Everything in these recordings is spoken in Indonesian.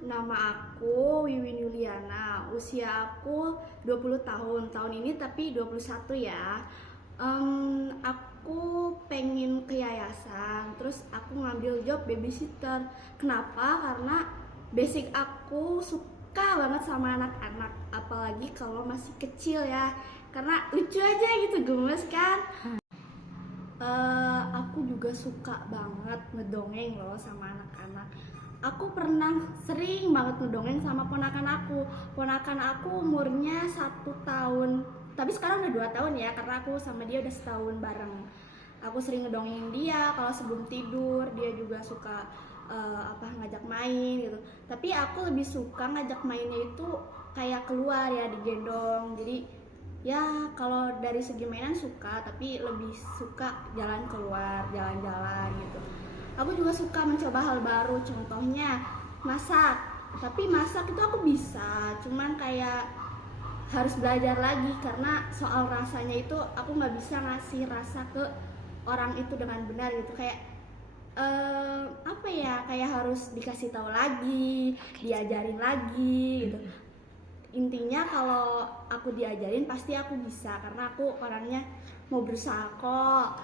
Nama aku Wiwin Yuliana, usia aku 20 tahun, tahun ini tapi 21 ya. Aku pengen ke yayasan, terus aku ngambil job babysitter. Kenapa? Karena basic aku suka banget sama anak-anak, apalagi kalau masih kecil ya. Karena lucu aja gitu, gemes kan. Aku juga suka banget ngedongeng loh sama anak-anak. Aku pernah sering banget ngedongeng sama ponakan aku. Ponakan aku umurnya 1 tahun, tapi sekarang udah 2 tahun ya, karena aku sama dia udah setahun bareng. Aku sering ngedongengin dia kalau sebelum tidur. Dia juga suka ngajak main gitu. Tapi aku lebih suka ngajak mainnya itu kayak keluar ya, digendong. Jadi ya kalau dari segi mainan suka, tapi lebih suka jalan keluar, jalan-jalan gitu. Aku juga suka mencoba hal baru, contohnya masak. Tapi masak itu aku bisa, cuman kayak harus belajar lagi karena soal rasanya itu aku nggak bisa ngasih rasa ke orang itu dengan benar gitu. Kayak apa ya, kayak harus dikasih tahu lagi, diajarin lagi gitu. Intinya kalau aku diajarin pasti aku bisa, karena aku orangnya mau berusaha kok.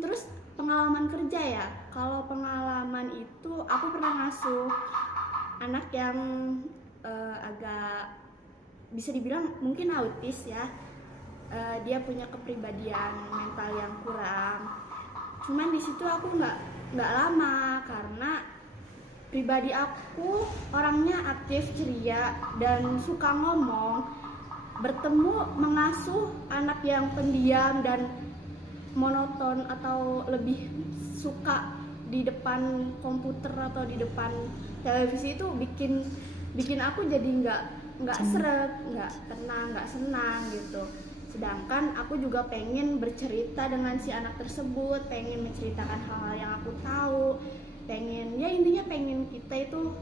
Terus pengalaman kerja ya, kalau pengalaman itu aku pernah ngasuh anak yang agak bisa dibilang mungkin autis ya. Dia punya kepribadian mental yang kurang. Cuman di situ aku nggak lama karena pribadi aku orangnya aktif, ceria, dan suka ngomong. Bertemu mengasuh anak yang pendiam dan monoton atau lebih suka di depan komputer atau di depan televisi itu bikin bikin aku jadi nggak seret, nggak tenang, nggak senang gitu. Sedangkan aku juga pengen bercerita dengan si anak tersebut, pengen menceritakan hal-hal yang aku tahu, pengen ya intinya pengen kita itu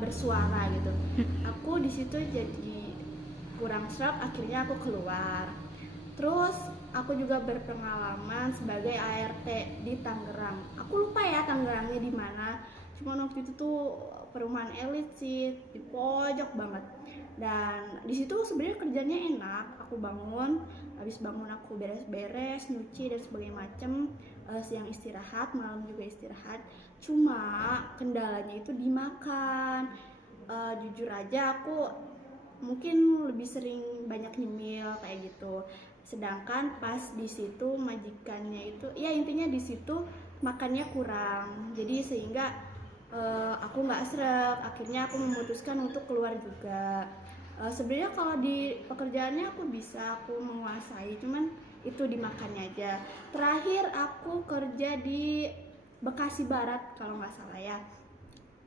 bersuara gitu. Aku di situ jadi kurang serap, akhirnya aku keluar. Terus aku juga berpengalaman sebagai ART di Tangerang. Aku lupa ya Tangerangnya di mana. Cuma waktu itu tuh perumahan elit sih, di pojok banget. Dan di situ sebenarnya kerjanya enak. Aku bangun, habis bangun aku beres-beres, nyuci dan sebagainya macem. Siang istirahat, malam juga istirahat. Cuma kendalanya itu dimakan. Jujur aja aku mungkin lebih sering banyak nyemil kayak gitu. Sedangkan pas di situ majikannya itu ya intinya di situ makannya kurang, jadi sehingga aku nggak sreg. Akhirnya aku memutuskan untuk keluar juga. Sebenarnya kalau di pekerjaannya aku bisa, aku menguasai, cuman itu dimakannya aja. Terakhir aku kerja di Bekasi Barat kalau nggak salah ya.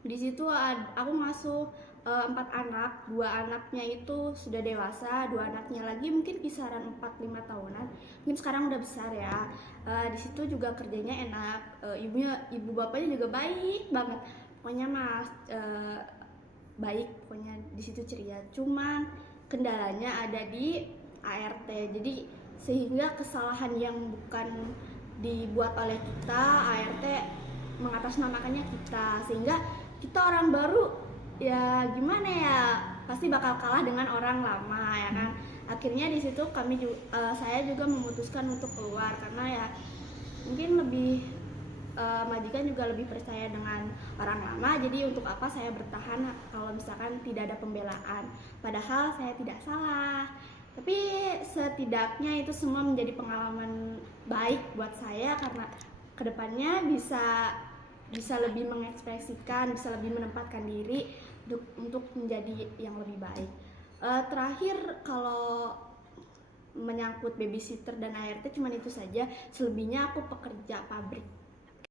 Di situ aku masuk 4 anak, 2 anaknya itu sudah dewasa, 2 anaknya lagi mungkin kisaran 4-5 tahunan, mungkin sekarang udah besar ya. Di situ juga kerjanya enak, ibu bapaknya juga baik banget, pokoknya mas baik, pokoknya di situ ceria. Cuman kendalanya ada di ART, jadi sehingga kesalahan yang bukan dibuat oleh kita, ART mengatasnamakannya kita, sehingga kita orang baru ya gimana ya, pasti bakal kalah dengan orang lama ya kan. Akhirnya di situ saya juga memutuskan untuk keluar karena ya mungkin lebih majikan juga lebih percaya dengan orang lama, jadi untuk apa saya bertahan kalau misalkan tidak ada pembelaan, padahal saya tidak salah. Tapi setidaknya itu semua menjadi pengalaman baik buat saya, karena kedepannya bisa lebih mengekspresikan, bisa lebih menempatkan diri untuk menjadi yang lebih baik. Terakhir kalau menyangkut babysitter dan ART cuman itu saja, selebihnya aku pekerja pabrik.